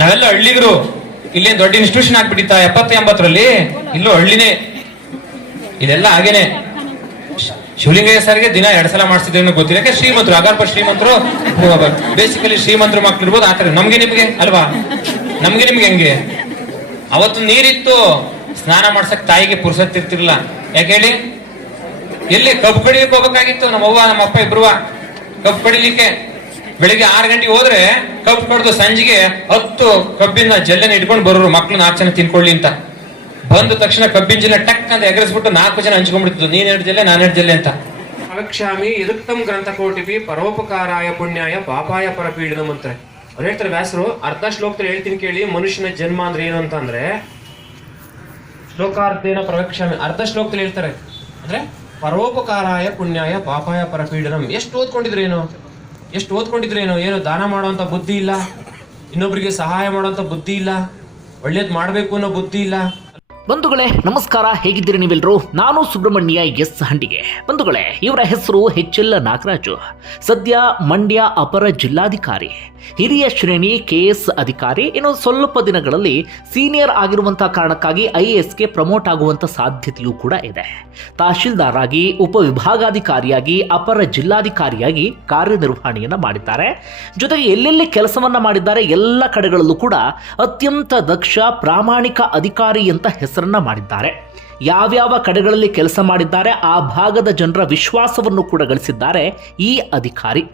ನಾವೆಲ್ಲ ಹಳ್ಳಿಗರು, ಇಲ್ಲೇನ್ ದೊಡ್ಡ ಇನ್ಸ್ಟಿಟ್ಯೂಷನ್ ಆಗ್ಬಿಟ್ಟಿತ್ತ ಎಪ್ಪತ್ತು ಎಂಬತ್ತರಲ್ಲಿ ಇಲ್ಲೂ ಹಳ್ಳಿನೇ. ಇದೆಲ್ಲ ಹಾಗೇನೆ. ಶಿವಲಿಂಗಯ್ಯ ಸರ್ಗೆ ದಿನ ಎರಡ್ ಸಲ ಮಾಡಿಸಿದ್ರೆ ಗೊತ್ತಿಲ್ಲ. ಶ್ರೀಮಂತರು? ಅಗಾರ್ಪ ಶ್ರೀಮಂತರು? ಬೇಸಿಕಲಿ ಶ್ರೀಮಂತರು ಮಕ್ಳು ಇರ್ಬೋದು ಆತರ ನಮ್ಗೆ ನಿಮ್ಗೆ ಅಲ್ವಾ? ನಮ್ಗೆ ನಿಮ್ಗೆ ಹೆಂಗೆ? ಅವತ್ತು ನೀರಿತ್ತು, ಸ್ನಾನ ಮಾಡ್ಸಕ್ ತಾಯಿಗೆ ಪುರ್ಸತ್ತಿರ್ತಿರ್ಲಿಲ್ಲ ಯಾಕೆ ಹೇಳಿ? ಎಲ್ಲಿ ಕಬ್ಬು ಕಡಿಲಿಕ್ಕೆ ಹೋಗ್ಬೇಕಾಗಿತ್ತು. ನಮ್ಮವ್ವ ನಮ್ಮ ಅಪ್ಪ ಇಬ್ರುವ ಕಬ್ಬು ಕಡಿಲಿಕ್ಕೆ. ಬೆಳಿಗ್ಗೆ ಆರು ಗಂಟೆಗೆ ಹೋದ್ರೆ ಕಬ್ಬು ಕಡ್ದು ಸಂಜೆಗೆ ಹತ್ತು ಕಬ್ಬಿನ ಜಲ್ಲೆನ ಇಟ್ಕೊಂಡು ಬರೋರು ಮಕ್ಳು ನಾಲ್ಕು ಜನ ತಿನ್ಕೊಳ್ಳಿ ಅಂತ. ಬಂದ ತಕ್ಷಣ ಕಬ್ಬಿನ ಜಲ್ಲೆ ಟಕ್ ಅಂತ ಎಗರಿಸ್ಬಿಟ್ಟು ನಾಲ್ಕು ಜನ ಹಂಚ್ಕೊಂಡ್ಬಿಡ್ತಿದ್ದು ನೀನ್ ಎರಡು ಜಲ್ಲೆ, ನಾನು ಎರಡು ಜಲ್ಲೆ ಅಂತ. ಅವಕ್ಷಾಮಿ ಗ್ರಂಥ ಕೋಟಿಪಿ ಪರೋಪಕಾರಾಯ ಪುಣ್ಯಾಯ ಪಾಪಾಯ ಪರಪೀಡನಂ ಅಂತಾರೆ ಅವ್ರು ಹೇಳ್ತಾರೆ, ವ್ಯಾಸರು, ಅರ್ಧ ಶ್ಲೋಕದಲ್ಲಿ ಹೇಳ್ತೀನಿ ಕೇಳಿ, ಮನುಷ್ಯನ ಜನ್ಮ ಅಂದ್ರೆ ಏನು ಅಂತ ಅಂದ್ರೆ, ಶ್ಲೋಕಾರ್ಧೇನ ಪ್ರವಕ್ಷಾಮಿ ಅರ್ಧ ಶ್ಲೋಕದಲ್ಲಿ ಹೇಳ್ತಾರೆ. ಅಂದ್ರೆ ಪರೋಪಕಾರಾಯ ಪುಣ್ಯಾಯ ಪಾಪಾಯ ಪರಪೀಡನಂ. ಎಷ್ಟು ಓದ್ಕೊಂಡಿದ್ರೇನು ಎಷ್ಟು ಓದ್ಕೊಂಡಿದ್ರೇನು ಏನು ದಾನ ಮಾಡುವಂಥ ಬುದ್ಧಿ ಇಲ್ಲ ಇನ್ನೊಬ್ಬರಿಗೆ ಸಹಾಯ ಮಾಡೋವಂಥ ಬುದ್ಧಿ ಇಲ್ಲ, ಒಳ್ಳೇದು ಮಾಡಬೇಕು ಅನ್ನೋ ಬುದ್ಧಿ ಇಲ್ಲ. ಬಂಧುಗಳೇ, ನಮಸ್ಕಾರ. ಹೇಗಿದ್ದೀರಿ ನೀವೆಲ್ಲರೂ ನಾನು ಸುಬ್ರಹ್ಮಣ್ಯ ಎಸ್ ಹಂಡಿಗೆ. ಬಂಧುಗಳೇ, ಇವರ ಹೆಸರು ಎಚ್ ನಾಗರಾಜು. ಸದ್ಯ ಮಂಡ್ಯ ಅಪರ ಜಿಲ್ಲಾಧಿಕಾರಿ. ಹಿರಿಯ ಶ್ರೇಣಿ ಕೆಎಸ್ ಅಧಿಕಾರಿ. ಇನ್ನು ಸ್ವಲ್ಪ ದಿನಗಳಲ್ಲಿ ಸೀನಿಯರ್ ಆಗಿರುವಂತಹ ಕಾರಣಕ್ಕಾಗಿ ಐ ಎಸ್ಗೆ ಪ್ರಮೋಟ್ ಆಗುವಂತ ಸಾಧ್ಯತೆಯೂ ಕೂಡ ಇದೆ. ತಹಶೀಲ್ದಾರ್ ಆಗಿ ಉಪವಿಭಾಗಾಧಿಕಾರಿಯಾಗಿ, ಅಪರ ಜಿಲ್ಲಾಧಿಕಾರಿಯಾಗಿ ಕಾರ್ಯನಿರ್ವಹಣೆಯನ್ನು ಮಾಡಿದ್ದಾರೆ. ಜೊತೆಗೆ ಎಲ್ಲೆಲ್ಲಿ ಕೆಲಸವನ್ನ ಮಾಡಿದ್ದಾರೆ ಎಲ್ಲ ಕಡೆಗಳಲ್ಲೂ ಕೂಡ ಅತ್ಯಂತ ದಕ್ಷ ಪ್ರಾಮಾಣಿಕ ಅಧಿಕಾರಿ ಅಂತ ಹೆಸರನ್ನ ಮಾಡಿದ್ದಾರೆ. ಯಾವ್ಯಾವ ಕಡೆಗಳಲ್ಲಿ ಕೆಲಸ ಮಾಡಿದ್ದಾರೆ, ಆ ಭಾಗದ ಜನರ ವಿಶ್ವಾಸವನ್ನು ಕೂಡ ಗಳಿಸಿದ್ದಾರೆ ಈ ಅಧಿಕಾರಿ.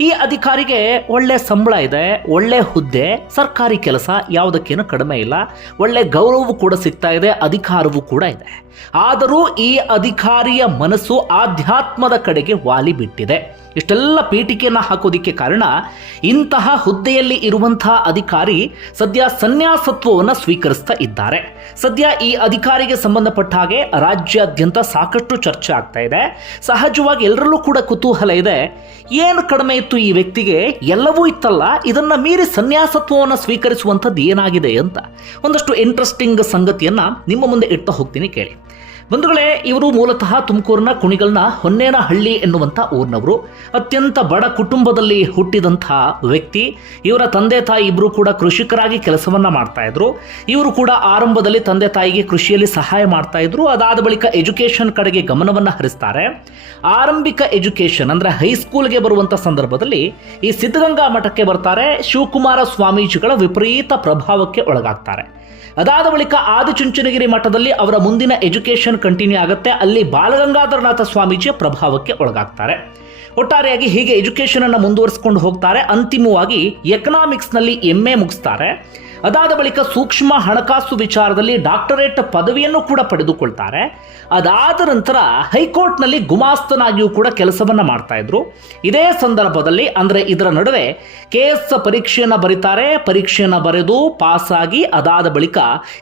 ಈ ಅಧಿಕಾರಿಗೆ ಒಳ್ಳೆ ಸಂಬಳ ಇದೆ, ಒಳ್ಳೆ ಹುದ್ದೆ, ಸರ್ಕಾರಿ ಕೆಲಸ ಯಾವುದಕ್ಕೇನು ಕಡಿಮೆ ಇಲ್ಲ, ಒಳ್ಳೆ ಗೌರವವು ಕೂಡ ಸಿಗ್ತಾ ಇದೆ, ಅಧಿಕಾರವೂ ಕೂಡ ಇದೆ. ಆದರೂ ಈ ಅಧಿಕಾರಿಯ ಮನಸ್ಸು ಆಧ್ಯಾತ್ಮದ ಕಡೆಗೆ ವಾಲಿ ಬಿಟ್ಟಿದೆ ಇಷ್ಟೆಲ್ಲ ಪೀಠಿಕೆಯನ್ನು ಹಾಕೋದಿಕ್ಕೆ ಕಾರಣ ಇಂತಹ ಹುದ್ದೆಯಲ್ಲಿ ಇರುವಂತಹ ಅಧಿಕಾರಿ ಸದ್ಯ ಸನ್ಯಾಸತ್ವವನ್ನು ಸ್ವೀಕರಿಸ್ತಾ ಇದ್ದಾರೆ. ಸದ್ಯ ಈ ಅಧಿಕಾರಿಗೆ ಸಂಬಂಧಪಟ್ಟ ಹಾಗೆ ರಾಜ್ಯಾದ್ಯಂತ ಸಾಕಷ್ಟು ಚರ್ಚೆ ಆಗ್ತಾ ಇದೆ. ಸಹಜವಾಗಿ ಎಲ್ಲರಲ್ಲೂ ಕೂಡ ಕುತೂಹಲ ಇದೆ. ಏನು ಕಡಿಮೆ ಇತ್ತು ಈ ವ್ಯಕ್ತಿಗೆ? ಎಲ್ಲವೂ ಇತ್ತಲ್ಲ. ಇದನ್ನ ಮೀರಿ ಸನ್ಯಾಸತ್ವವನ್ನು ಸ್ವೀಕರಿಸುವಂಥದ್ದು ಏನಾಗಿದೆ ಅಂತ. ಒಂದಷ್ಟು ಇಂಟ್ರೆಸ್ಟಿಂಗ್ ಸಂಗತಿಯನ್ನ ನಿಮ್ಮ ಮುಂದೆ ಇಡ್ತಾ ಹೋಗ್ತೀನಿ ಕೇಳಿ. ಬಂಧುಗಳೇ, ಇವರು ಮೂಲತಃ ತುಮಕೂರಿನ ಕುಣಿಗಲ್ನ ಹೊನ್ನೇನಹಳ್ಳಿ ಎನ್ನುವಂಥ ಊರಿನವರು. ಅತ್ಯಂತ ಬಡ ಕುಟುಂಬದಲ್ಲಿ ಹುಟ್ಟಿದಂಥ ವ್ಯಕ್ತಿ. ಇವರ ತಂದೆ ತಾಯಿ ಇಬ್ಬರು ಕೂಡ ಕೃಷಿಕರಾಗಿ ಕೆಲಸವನ್ನ ಮಾಡ್ತಾ ಇದ್ರು. ಇವರು ಕೂಡ ಆರಂಭದಲ್ಲಿ ತಂದೆ ತಾಯಿಗೆ ಕೃಷಿಯಲ್ಲಿ ಸಹಾಯ ಮಾಡ್ತಾ ಇದ್ರು. ಅದಾದ ಬಳಿಕ ಎಜುಕೇಶನ್ ಕಡೆಗೆ ಗಮನವನ್ನು ಹರಿಸ್ತಾರೆ. ಆರಂಭಿಕ ಎಜುಕೇಶನ್ ಅಂದ್ರೆ ಹೈಸ್ಕೂಲ್ಗೆ ಬರುವಂತ ಸಂದರ್ಭದಲ್ಲಿ ಈ ಸಿದ್ಧಗಂಗಾ ಮಠಕ್ಕೆ ಬರ್ತಾರೆ. ಶಿವಕುಮಾರ ಸ್ವಾಮೀಜಿಗಳ ವಿಪರೀತ ಪ್ರಭಾವಕ್ಕೆ ಒಳಗಾಗ್ತಾರೆ. ಅದಾದ ಬಳಿಕ ಆದಿಚುಂಚನಗಿರಿ ಮಠದಲ್ಲಿ ಅವರ ಮುಂದಿನ ಎಜುಕೇಶನ್ ಕಂಟಿನ್ಯೂ ಆಗುತ್ತೆ. ಅಲ್ಲಿ ಬಾಲಗಂಗಾಧರನಾಥ ಸ್ವಾಮೀಜಿಯ ಪ್ರಭಾವಕ್ಕೆ ಒಳಗಾಗ್ತಾರೆ. ಒಟ್ಟಾರೆಯಾಗಿ ಹೀಗೆ ಎಜುಕೇಶನ್ ಅನ್ನು ಮುಂದುವರಿಸಿಕೊಂಡು ಹೋಗ್ತಾರೆ. ಅಂತಿಮವಾಗಿ ಎಕನಾಮಿಕ್ಸ್ನಲ್ಲಿ ಎಂ ಎ ಮುಗಿಸ್ತಾರೆ. ಅದಾದ ಬಳಿಕ ಸೂಕ್ಷ್ಮ ಹಣಕಾಸು ವಿಚಾರದಲ್ಲಿ ಡಾಕ್ಟರೇಟ್ ಪದವಿಯನ್ನು ಕೂಡ ಪಡೆದುಕೊಳ್ತಾರೆ. ಅದಾದ ನಂತರ ಹೈಕೋರ್ಟ್ನಲ್ಲಿ ಗುಮಾಸ್ತನಾಗಿಯೂ ಕೂಡ ಕೆಲಸವನ್ನು ಮಾಡ್ತಾ ಇದ್ರು. ಇದೇ ಸಂದರ್ಭದಲ್ಲಿ ಅಂದರೆ ಇದರ ನಡುವೆ ಕೆ ಎಸ್ ಪರೀಕ್ಷೆಯನ್ನು ಬರೀತಾರೆ. ಪರೀಕ್ಷೆಯನ್ನು ಬರೆದು ಪಾಸಾಗಿ ಅದಾದ ಬಳಿಕ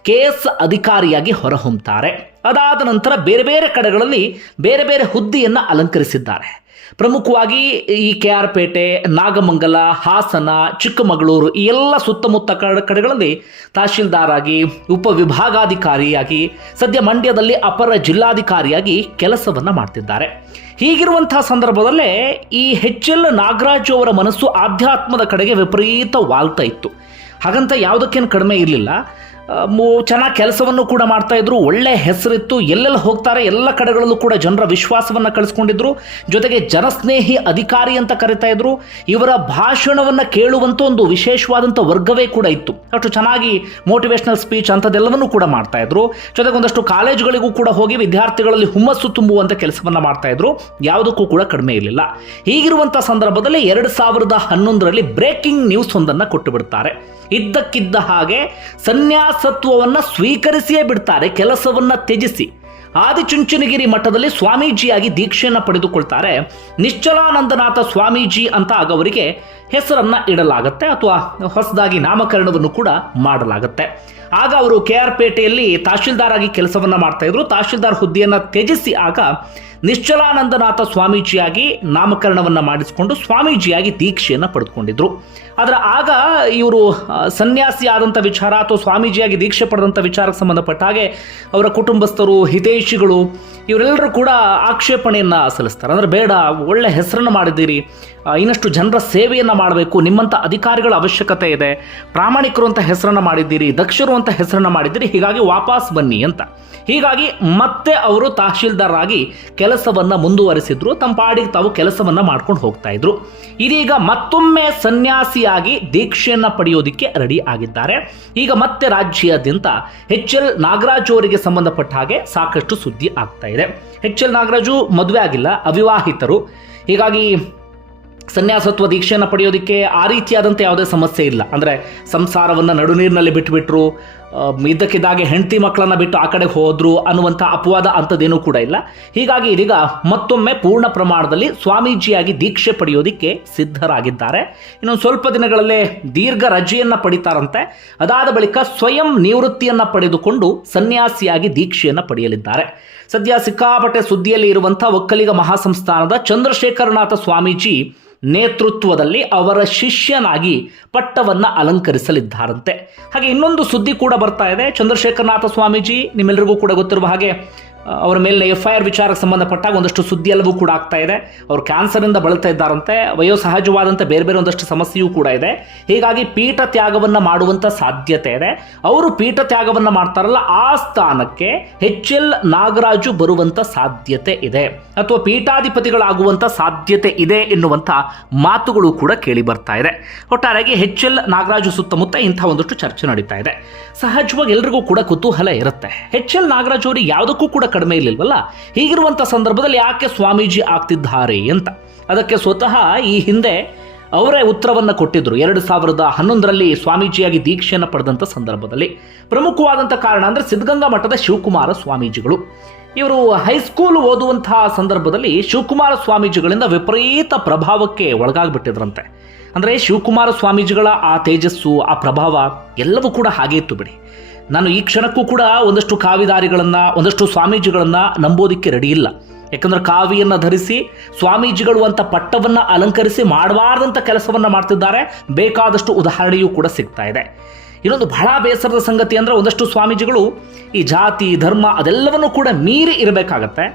ಕೆ ಎಸ್ ಅಧಿಕಾರಿಯಾಗಿ ಹೊರಹೊಮ್ಮುತ್ತಾರೆ ಅದಾದ ನಂತರ ಬೇರೆ ಬೇರೆ ಕಡೆಗಳಲ್ಲಿ ಬೇರೆ ಬೇರೆ ಹುದ್ದೆಯನ್ನು ಅಲಂಕರಿಸಿದ್ದಾರೆ. ಪ್ರಮುಖವಾಗಿ ಈ ಕೆ ಆರ್ ಪೇಟೆ, ನಾಗಮಂಗಲ, ಹಾಸನ, ಚಿಕ್ಕಮಗಳೂರು ಈ ಎಲ್ಲ ಸುತ್ತಮುತ್ತ ಕಡೆ, ಕಡೆಗಳಲ್ಲಿ ತಹಶೀಲ್ದಾರ್ ಆಗಿ ಉಪವಿಭಾಗಾಧಿಕಾರಿಯಾಗಿ, ಸದ್ಯ ಮಂಡ್ಯದಲ್ಲಿ ಅಪರ ಜಿಲ್ಲಾಧಿಕಾರಿಯಾಗಿ ಕೆಲಸವನ್ನು ಮಾಡ್ತಿದ್ದಾರೆ. ಹೀಗಿರುವಂತಹ ಸಂದರ್ಭದಲ್ಲೇ ಈ ಹೆಚ್ ಎಲ್ ನಾಗರಾಜು ಅವರ ಮನಸ್ಸು ಆಧ್ಯಾತ್ಮದ ಕಡೆಗೆ ವಿಪರೀತ ವಾಲ್ತಾ ಇತ್ತು. ಹಾಗಂತ ಯಾವುದಕ್ಕೇನು ಕಡಿಮೆ ಇರಲಿಲ್ಲ. ಚೆನ್ನಾಗಿ ಕೆಲಸವನ್ನು ಕೂಡ ಮಾಡ್ತಾ ಇದ್ರು. ಒಳ್ಳೆ ಹೆಸರಿತ್ತು. ಎಲ್ಲೆಲ್ಲಿ ಹೋಗ್ತಾರೆ? ಎಲ್ಲ ಕಡೆಗಳಲ್ಲೂ ಕೂಡ ಜನರ ವಿಶ್ವಾಸವನ್ನು ಕಳಿಸ್ಕೊಂಡಿದ್ರು. ಜೊತೆಗೆ ಜನಸ್ನೇಹಿ ಅಧಿಕಾರಿ ಅಂತ ಕರಿತಾ ಇದ್ರು. ಇವರ ಭಾಷಣವನ್ನು ಕೇಳುವಂತ ಒಂದು ವಿಶೇಷವಾದಂಥ ವರ್ಗವೇ ಕೂಡ ಇತ್ತು. ಅಷ್ಟು ಚೆನ್ನಾಗಿ ಮೋಟಿವೇಶನಲ್ ಸ್ಪೀಚ್ ಅಂಥದ್ದೆಲ್ಲವನ್ನೂ ಕೂಡ ಮಾಡ್ತಾ ಇದ್ರು. ಜೊತೆಗೆ ಒಂದಷ್ಟು ಕಾಲೇಜುಗಳಿಗೂ ಕೂಡ ಹೋಗಿ ವಿದ್ಯಾರ್ಥಿಗಳಲ್ಲಿ ಹುಮ್ಮಸ್ಸು ತುಂಬುವಂಥ ಕೆಲಸವನ್ನು ಮಾಡ್ತಾ ಇದ್ರು. ಯಾವುದಕ್ಕೂ ಕೂಡ ಕಡಿಮೆ ಇರಲಿಲ್ಲ. ಹೀಗಿರುವಂಥ ಸಂದರ್ಭದಲ್ಲಿ ಎರಡು ಸಾವಿರದ ಹನ್ನೊಂದರಲ್ಲಿ ಬ್ರೇಕಿಂಗ್ ನ್ಯೂಸ್ ಒಂದನ್ನು ಕೊಟ್ಟು ಬಿಡ್ತಾರೆ. ಇದ್ದಕ್ಕಿದ್ದ ಹಾಗೆ ಸನ್ಯಾಸತ್ವವನ್ನು ಸ್ವೀಕರಿಸಿಯೇ ಬಿಡ್ತಾರೆ, ಕೆಲಸವನ್ನು ತ್ಯಜಿಸಿ. ಆದಿಚುಂಚನಗಿರಿ ಮಠದಲ್ಲಿ ಸ್ವಾಮೀಜಿಯಾಗಿ ದೀಕ್ಷೆಯನ್ನು ಪಡೆದುಕೊಳ್ತಾರೆ. ನಿಶ್ಚಲಾನಂದನಾಥ ಸ್ವಾಮೀಜಿ ಅಂತ ಆಗ ಅವರಿಗೆ ಹೆಸರನ್ನ ಇಡಲಾಗುತ್ತೆ ಅಥವಾ ಹೊಸದಾಗಿ ನಾಮಕರಣವನ್ನು ಕೂಡ ಮಾಡಲಾಗುತ್ತೆ. ಆಗ ಅವರು ಕೆ ಆರ್ ಪೇಟೆಯಲ್ಲಿ ತಹಶೀಲ್ದಾರ್ ಆಗಿ ಕೆಲಸವನ್ನ ಮಾಡ್ತಾ ಇದ್ರು. ತಹಶೀಲ್ದಾರ್ ಹುದ್ದೆಯನ್ನು ತ್ಯಜಿಸಿ ಆಗ ನಿಶ್ಚಲಾನಂದನಾಥ ಸ್ವಾಮೀಜಿಯಾಗಿ ನಾಮಕರಣವನ್ನು ಮಾಡಿಸಿಕೊಂಡು ಸ್ವಾಮೀಜಿಯಾಗಿ ದೀಕ್ಷೆಯನ್ನು ಪಡೆದುಕೊಂಡಿದ್ರು. ಆದರೆ ಆಗ ಇವರು ಸನ್ಯಾಸಿ ಆದಂಥ ವಿಚಾರ ಅಥವಾ ಸ್ವಾಮೀಜಿಯಾಗಿ ದೀಕ್ಷೆ ಪಡೆದಂಥ ವಿಚಾರಕ್ಕೆ ಸಂಬಂಧಪಟ್ಟ ಹಾಗೆ ಅವರ ಕುಟುಂಬಸ್ಥರು, ಹಿತೈಷಿಗಳು, ಇವರೆಲ್ಲರೂ ಕೂಡ ಆಕ್ಷೇಪಣೆಯನ್ನು ಸಲ್ಲಿಸ್ತಾರೆ. ಅಂದರೆ ಬೇಡ, ಒಳ್ಳೆ ಹೆಸರನ್ನು ಮಾಡಿದ್ದೀರಿ. ಇನ್ನಷ್ಟು ಜನರ ಸೇವೆಯನ್ನು ಮಾಡಬೇಕು ನಿಮ್ಮಂಥ ಅಧಿಕಾರಿಗಳ ಅವಶ್ಯಕತೆ ಇದೆ. ಪ್ರಾಮಾಣಿಕರು ಅಂತ ಹೆಸರನ್ನು ಮಾಡಿದ್ದೀರಿ, ದಕ್ಷರು ಅಂತ ಹೆಸರನ್ನು ಮಾಡಿದ್ದೀರಿ, ಹೀಗಾಗಿ ವಾಪಸ್ ಬನ್ನಿ ಅಂತ. ಹೀಗಾಗಿ ಮತ್ತೆ ಅವರು ತಹಶೀಲ್ದಾರ್ ಕೆಲಸವನ್ನು ಕೆಲಸವನ್ನ ಮುಂದುವರಿಸಿದ್ರು, ತಮ್ಮ ಪಾಡಿಗೆ ತಾವು ಕೆಲಸವನ್ನು ಮಾಡ್ಕೊಂಡು ಹೋಗ್ತಾ ಇದ್ರು. ಇದೀಗ ಮತ್ತೊಮ್ಮೆ ಸನ್ಯಾಸಿಯಾಗಿ ದೀಕ್ಷೆಯನ್ನು ಪಡೆಯೋದಿಕ್ಕೆ ರೆಡಿ ಆಗಿದ್ದಾರೆ. ಈಗ ಮತ್ತೆ ರಾಜ್ಯಾದ್ಯಂತ ಎಚ್ ಎಲ್ ನಾಗರಾಜು ಅವರಿಗೆ ಸಂಬಂಧಪಟ್ಟ ಹಾಗೆ ಸಾಕಷ್ಟು ಸುದ್ದಿ ಆಗ್ತಾ ಇದೆ. ಎಚ್ ಎಲ್ ನಾಗರಾಜು ಮದುವೆ ಆಗಿಲ್ಲ, ಅವಿವಾಹಿತರು. ಹೀಗಾಗಿ ಸನ್ಯಾಸತ್ವ ದೀಕ್ಷೆಯನ್ನು ಪಡೆಯೋದಕ್ಕೆ ಆ ರೀತಿಯಾದಂಥ ಯಾವುದೇ ಸಮಸ್ಯೆ ಇಲ್ಲ. ಅಂದರೆ ಸಂಸಾರವನ್ನು ನಡುನೀರಿನಲ್ಲಿ ಬಿಟ್ಟುಬಿಟ್ರು ಇದ್ದಕ್ಕಿದ್ದಾಗೆ ಹೆಂಡತಿ ಮಕ್ಕಳನ್ನ ಬಿಟ್ಟು ಆ ಕಡೆ ಹೋದ್ರು ಅನ್ನುವಂಥ ಅಪವಾದ ಅಂಥದ್ದೇನೂ ಕೂಡ ಇಲ್ಲ. ಹೀಗಾಗಿ ಇದೀಗ ಮತ್ತೊಮ್ಮೆ ಪೂರ್ಣ ಪ್ರಮಾಣದಲ್ಲಿ ಸ್ವಾಮೀಜಿಯಾಗಿ ದೀಕ್ಷೆ ಪಡೆಯೋದಿಕ್ಕೆ ಸಿದ್ಧರಾಗಿದ್ದಾರೆ. ಇನ್ನೊಂದು ಸ್ವಲ್ಪ ದಿನಗಳಲ್ಲೇ ದೀರ್ಘ ರಜೆಯನ್ನು ಪಡಿತಾರಂತೆ. ಅದಾದ ಬಳಿಕ ಸ್ವಯಂ ನಿವೃತ್ತಿಯನ್ನು ಪಡೆದುಕೊಂಡು ಸನ್ಯಾಸಿಯಾಗಿ ದೀಕ್ಷೆಯನ್ನು ಪಡೆಯಲಿದ್ದಾರೆ. ಸದ್ಯ ಸಿಕ್ಕಾಪಟ್ಟೆ ಸುದ್ದಿಯಲ್ಲಿ ಇರುವಂಥ ಒಕ್ಕಲಿಗ ಮಹಾಸಂಸ್ಥಾನದ ಚಂದ್ರಶೇಖರನಾಥ ಸ್ವಾಮೀಜಿ ನೇತೃತ್ವದಲ್ಲಿ ಅವರ ಶಿಷ್ಯನಾಗಿ ಪಟ್ಟವನ್ನ ಅಲಂಕರಿಸಲಿದ್ದಾರಂತೆ. ಹಾಗೆ ಇನ್ನೊಂದು ಸುದ್ದಿ ಕೂಡ ಬರ್ತಾ ಇದೆ. ಚಂದ್ರಶೇಖರನಾಥ ಸ್ವಾಮೀಜಿ ನಿಮ್ಮೆಲ್ಲರಿಗೂ ಕೂಡ ಗೊತ್ತಿರುವ ಹಾಗೆ. ಅವರ ಮೇಲೆ ಎಫ್ ಐ ಆರ್ ವಿಚಾರಕ್ಕೆ ಸಂಬಂಧಪಟ್ಟಾಗ ಒಂದಷ್ಟು ಸುದ್ದಿ ಎಲ್ಲವೂ ಕೂಡ ಆಗ್ತಾ ಇದೆ. ಅವರು ಕ್ಯಾನ್ಸರಿಂದ ಬಳಲ್ತಾ ಇದ್ದಾರಂತೆ. ವಯೋಸಹಜವಾದಂಥ ಬೇರೆ ಬೇರೆ ಒಂದಷ್ಟು ಸಮಸ್ಯೆಯೂ ಕೂಡ ಇದೆ. ಹೀಗಾಗಿ ಪೀಠ ತ್ಯಾಗವನ್ನು ಮಾಡುವಂಥ ಸಾಧ್ಯತೆ ಇದೆ. ಅವರು ಪೀಠ ತ್ಯಾಗವನ್ನು ಮಾಡ್ತಾರಲ್ಲ, ಆ ಸ್ಥಾನಕ್ಕೆ ಎಚ್ ಎಲ್ ನಾಗರಾಜು ಬರುವಂಥ ಸಾಧ್ಯತೆ ಇದೆ. ಅಥವಾ ಪೀಠಾಧಿಪತಿಗಳಾಗುವಂಥ ಸಾಧ್ಯತೆ ಇದೆ ಎನ್ನುವಂಥ ಮಾತುಗಳು ಕೂಡ ಕೇಳಿ ಬರ್ತಾ ಇದೆ. ಒಟ್ಟಾರೆಯಾಗಿ ಎಚ್ ಎಲ್ ನಾಗರಾಜು ಸುತ್ತಮುತ್ತ ಇಂಥ ಒಂದಷ್ಟು ಚರ್ಚೆ ನಡೀತಾ ಇದೆ. ಸಹಜವಾಗಿ ಎಲ್ರಿಗೂ ಕೂಡ ಕುತೂಹಲ ಇರುತ್ತೆ. ಎಚ್ ಎಲ್ ನಾಗರಾಜು ಅವರಿಗೆ ಯಾವುದಕ್ಕೂ ಕೂಡ ಕಡಿಮೆ ಇರಲಿಲ್ವಲ್ಲ ಹೀಗಿರುವಂಥ ಸಂದರ್ಭದಲ್ಲಿ ಯಾಕೆ ಸ್ವಾಮೀಜಿ ಆಗ್ತಿದ್ದಾರೆ ಅಂತ. ಅದಕ್ಕೆ ಸ್ವತಃ ಈ ಹಿಂದೆ ಅವರೇ ಉತ್ತರವನ್ನು ಕೊಟ್ಟಿದ್ರು. ಎರಡು ಸಾವಿರದ ಹನ್ನೊಂದರಲ್ಲಿ ಸ್ವಾಮೀಜಿಯಾಗಿ ದೀಕ್ಷೆಯನ್ನು ಪಡೆದಂಥ ಸಂದರ್ಭದಲ್ಲಿ. ಪ್ರಮುಖವಾದಂಥ ಕಾರಣ ಅಂದರೆ ಸಿದ್ಧಗಂಗಾ ಮಠದ ಶಿವಕುಮಾರ ಸ್ವಾಮೀಜಿಗಳು. ಇವರು ಹೈಸ್ಕೂಲ್ ಓದುವಂತಹ ಸಂದರ್ಭದಲ್ಲಿ ಶಿವಕುಮಾರ ಸ್ವಾಮೀಜಿಗಳಿಂದ ವಿಪರೀತ ಪ್ರಭಾವಕ್ಕೆ ಒಳಗಾಗ್ಬಿಟ್ಟಿದ್ರಂತೆ. ಅಂದರೆ ಶಿವಕುಮಾರ ಸ್ವಾಮೀಜಿಗಳ ಆ ತೇಜಸ್ಸು, ಆ ಪ್ರಭಾವ ಎಲ್ಲವೂ ಕೂಡ ಹಾಗೆ ಇತ್ತು ಬಿಡಿ. ನಾನು ಈ ಕ್ಷಣಕ್ಕೂ ಕೂಡ ಒಂದಷ್ಟು ಕಾವಿದಾರಿಗಳನ್ನು, ಒಂದಷ್ಟು ಸ್ವಾಮೀಜಿಗಳನ್ನು ನಂಬೋದಿಕ್ಕೆ ರೆಡಿ ಇಲ್ಲ. ಯಾಕಂದ್ರೆ ಕಾವಿಯನ್ನು ಧರಿಸಿ, ಸ್ವಾಮೀಜಿಗಳು ಅಂತ ಪಟ್ಟವನ್ನು ಅಲಂಕರಿಸಿ ಮಾಡಬಾರ್ದಂಥ ಕೆಲಸವನ್ನು ಮಾಡ್ತಿದ್ದಾರೆ. ಬೇಕಾದಷ್ಟು ಉದಾಹರಣೆಯೂ ಕೂಡ ಸಿಗ್ತಾ ಇದೆ. ಇನ್ನೊಂದು ಬಹಳ ಬೇಸರದ ಸಂಗತಿ ಅಂದರೆ ಒಂದಷ್ಟು ಸ್ವಾಮೀಜಿಗಳು ಈ ಜಾತಿ, ಧರ್ಮ ಅದೆಲ್ಲವನ್ನು ಕೂಡ ಮೀರಿ ಇರಬೇಕಾಗತ್ತೆ.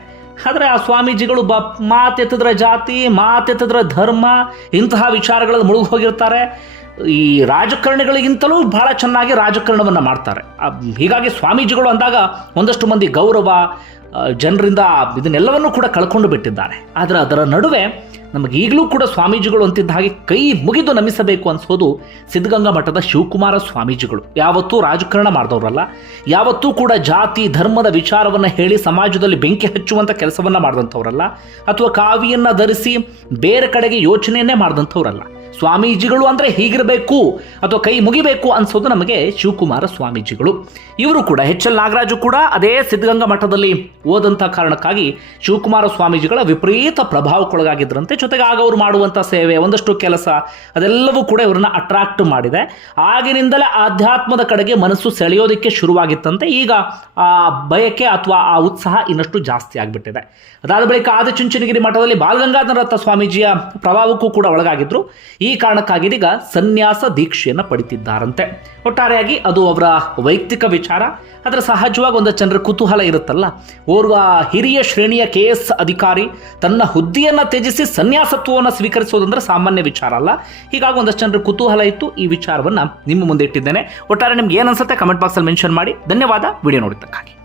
ಆದರೆ ಆ ಸ್ವಾಮೀಜಿಗಳು ಬ, ಮಾತೆತ್ತಿದ್ರೆ ಜಾತಿ, ಮಾತೆತ್ತಿದ್ರೆ ಧರ್ಮ ಇಂತಹ ವಿಚಾರಗಳಲ್ಲಿ ಮುಳುಗಿ ಹೋಗಿರ್ತಾರೆ ಈ ರಾಜಕಾರಣಿಗಳಿಗಿಂತಲೂ ಬಹಳ ಚೆನ್ನಾಗಿ ರಾಜಕಾರಣವನ್ನು ಮಾಡ್ತಾರೆ. ಹೀಗಾಗಿ ಸ್ವಾಮೀಜಿಗಳು ಅಂದಾಗ ಒಂದಷ್ಟು ಮಂದಿ ಗೌರವ ಜನರಿಂದ ಇದನ್ನೆಲ್ಲವನ್ನು ಕೂಡ ಕಳ್ಕೊಂಡು ಬಿಟ್ಟಿದ್ದಾರೆ. ಆದರೆ ಅದರ ನಡುವೆ ನಮಗೆ ಈಗಲೂ ಕೂಡ ಸ್ವಾಮೀಜಿಗಳು ಅಂತಿದ್ದ ಹಾಗೆ ಕೈ ಮುಗಿದು ನಮಿಸಬೇಕು ಅನಿಸೋದು ಸಿದ್ಧಗಂಗಾ ಮಠದ ಶಿವಕುಮಾರ ಸ್ವಾಮೀಜಿಗಳು. ಯಾವತ್ತೂ ರಾಜಕಾರಣ ಮಾಡಿದವರಲ್ಲ. ಯಾವತ್ತೂ ಕೂಡ ಜಾತಿ, ಧರ್ಮದ ವಿಚಾರವನ್ನು ಹೇಳಿ ಸಮಾಜದಲ್ಲಿ ಬೆಂಕಿ ಹಚ್ಚುವಂಥ ಕೆಲಸವನ್ನು ಮಾಡಿದಂಥವ್ರಲ್ಲ. ಅಥವಾ ಕಾವಿಯನ್ನು ಧರಿಸಿ ಬೇರೆ ಕಡೆಗೆ ಯೋಚನೆಯನ್ನೇ ಮಾಡಿದಂಥವ್ರಲ್ಲ. ಸ್ವಾಮೀಜಿಗಳು ಅಂದರೆ ಹೀಗಿರಬೇಕು ಅಥವಾ ಕೈ ಮುಗಿಬೇಕು ಅನ್ಸೋದು ನಮಗೆ ಶಿವಕುಮಾರ ಸ್ವಾಮೀಜಿಗಳು. ಇವರು ಕೂಡ ಎಚ್ ಎಲ್ ನಾಗರಾಜು ಕೂಡ ಅದೇ ಸಿದ್ಧಗಂಗಾ ಮಠದಲ್ಲಿ ಓದಂಥ ಕಾರಣಕ್ಕಾಗಿ ಶಿವಕುಮಾರ ಸ್ವಾಮೀಜಿಗಳ ವಿಪರೀತ ಪ್ರಭಾವಕ್ಕೊಳಗಾಗಿದ್ದರಂತೆ. ಜೊತೆಗೆ ಆಗ ಅವರು ಮಾಡುವಂಥ ಸೇವೆ, ಒಂದಷ್ಟು ಕೆಲಸ, ಅದೆಲ್ಲವೂ ಕೂಡ ಇವರನ್ನ ಅಟ್ರಾಕ್ಟ್ ಮಾಡಿದೆ. ಆಗಿನಿಂದಲೇ ಆಧ್ಯಾತ್ಮದ ಕಡೆಗೆ ಮನಸ್ಸು ಸೆಳೆಯೋದಕ್ಕೆ ಶುರುವಾಗಿತ್ತಂತೆ. ಈಗ ಆ ಬಯಕೆ ಅಥವಾ ಆ ಉತ್ಸಾಹ ಇನ್ನಷ್ಟು ಜಾಸ್ತಿ ಆಗಿಬಿಟ್ಟಿದೆ. ಅದಾದ ಬಳಿಕ ಆದಿಚುಂಚನಗಿರಿ ಮಠದಲ್ಲಿ ಬಾಲಗಂಗಾಧರ ಸ್ವಾಮೀಜಿಯ ಪ್ರಭಾವಕ್ಕೂ ಕೂಡ ಒಳಗಾಗಿದ್ರು. ಈ ಕಾರಣಕ್ಕಾಗಿ ಇದೀಗ ಸನ್ಯಾಸ ದೀಕ್ಷೆಯನ್ನು ಪಡಿತಿದ್ದಾರಂತೆ. ಒಟ್ಟಾರೆಯಾಗಿ ಅದು ಅವರ ವೈಯಕ್ತಿಕ ವಿಚಾರ. ಅದರ ಸಹಜವಾಗಿ ಒಂದು ಜನರ ಕುತೂಹಲ ಇರುತ್ತಲ್ಲ. ಓರ್ವ ಹಿರಿಯ ಶ್ರೇಣಿಯ ಕೆ ಎಸ್ ಅಧಿಕಾರಿ ತನ್ನ ಹುದ್ದೆಯನ್ನು ತ್ಯಜಿಸಿ ಸನ್ಯಾಸತ್ವವನ್ನು ಸ್ವೀಕರಿಸೋದಂದ್ರೆ ಸಾಮಾನ್ಯ ವಿಚಾರ ಅಲ್ಲ. ಹೀಗಾಗಿ ಒಂದಷ್ಟು ಜನರ ಕುತೂಹಲ ಇತ್ತು. ಈ ವಿಚಾರವನ್ನು ನಿಮ್ಮ ಮುಂದೆ ಇಟ್ಟಿದ್ದೇನೆ. ಒಟ್ಟಾರೆ ನಿಮ್ಗೆ ಏನು ಅನ್ಸುತ್ತೆ? ಕಮೆಂಟ್ ಬಾಕ್ಸಲ್ಲಿ ಮೆನ್ಷನ್ ಮಾಡಿ. ಧನ್ಯವಾದ. ವಿಡಿಯೋ ನೋಡಿದ್ದಕ್ಕಾಗಿ.